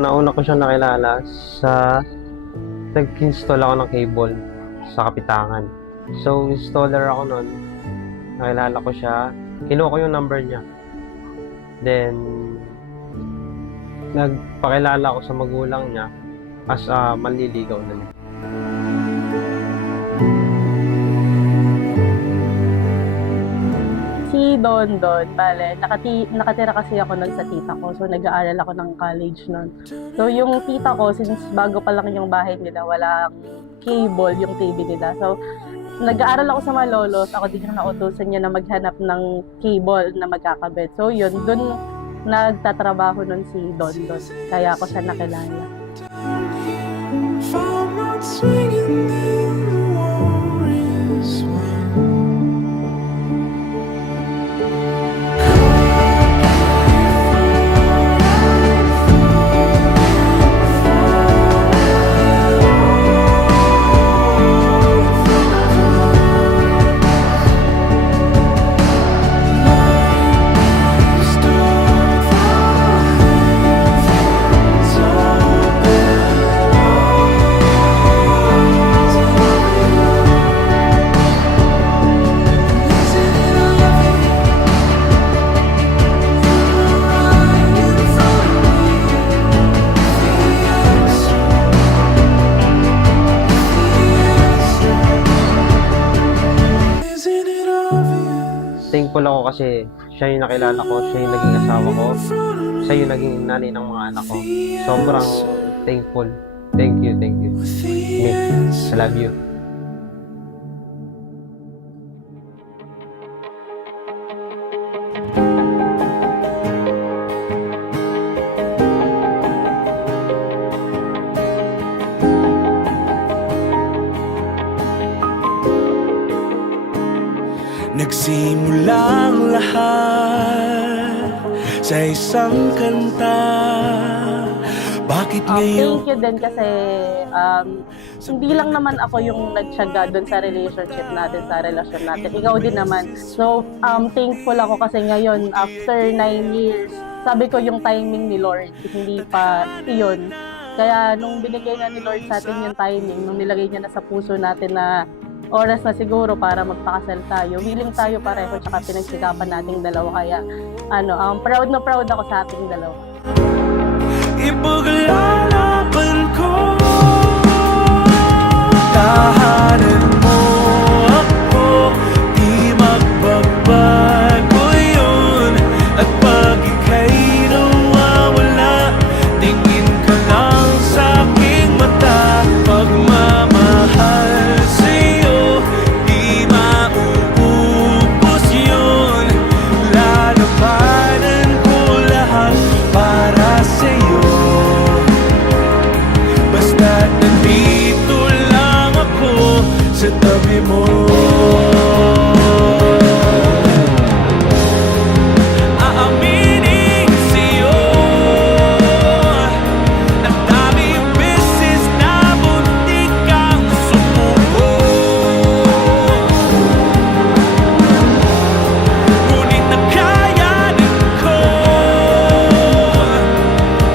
nauna ko siyang nakilala sa nag-install ako ng cable sa Kapitangan. So, installer ako nun. Nakilala ko siya. Kinuha ko yung number niya. Then, nagpakilala ako sa magulang niya as manliligaw na niya. Si Don, bale, nakatira kasi ako nun sa tita ko. So, nag-aaral ako ng college nun. So, yung tita ko, since bago pa lang yung bahay nila, walang cable yung TV nila. So, nag-aaral ako sa Malolos. Ako din yung nautusan niya na maghanap ng cable na magkakabit. So, yun, dun nagtatrabaho nun si Don. Kaya ako siya nakilala. Thankful ako kasi siya yung nakilala ko, siya yung naging asawa ko, siya yung naging nanay ng mga anak ko. Sobrang thankful. Thank you. Miss, I love you. Nagsimula ang lahat sa isang kanta. Bakit ngayon? Thank you din kasi hindi lang naman ako yung nagtiyaga doon sa relationship natin, sa relasyon natin. Ikaw din naman. So, thankful ako kasi ngayon, after 9 years, sabi ko yung timing ni Lord, hindi pa iyon. Kaya nung binigay na ni Lord sa atin yung timing, nung nilagay niya na sa puso natin na oras na siguro para magpakasal tayo, willing tayo pareho, tsaka pinagsikapan nating dalawa. Kaya proud na proud ako sa ating dalawa. Ipaglalaban ko, tahanan mo ako, di magbabago yun. At pag ika'y nawawala, tingin ka lang sa aking mata. Pagmamahal sa'yo, di mauubos yun. Lalabanan ko lahat para sa'yo. Basta't nandito lang ako sa tabi mo. Aaminin sa'yo, ang daming beses na muntik kang sumuko. Ngunit nakayanin ko,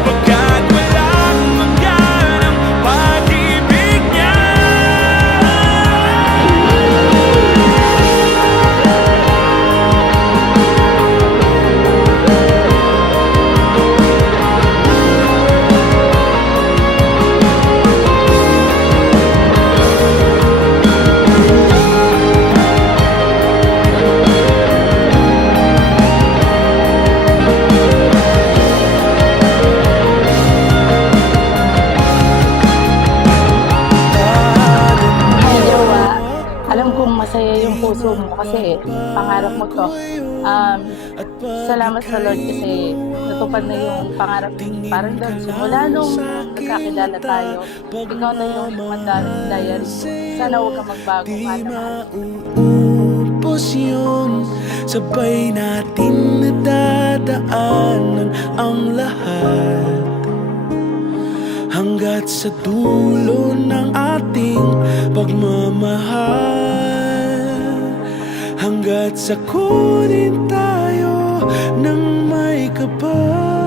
pagkat walang maganang pag-ibig niya. Ay, jowa, alam kong masaya yung puso mo kasi pangarap mo to. Salamat sa Lord kasi natupad na yung pangarap mo. Parang doon, simula nung nagkakilala tayo, ikaw na yung mandarin diary. Sana huwag ka magbago, mahal na mahal. Mauubos yun, sabay natin nadadaanan ang lahat. Hanggat sa dulo ng ating pagmamahal, hanggat sa kunin tayo ng may kapal.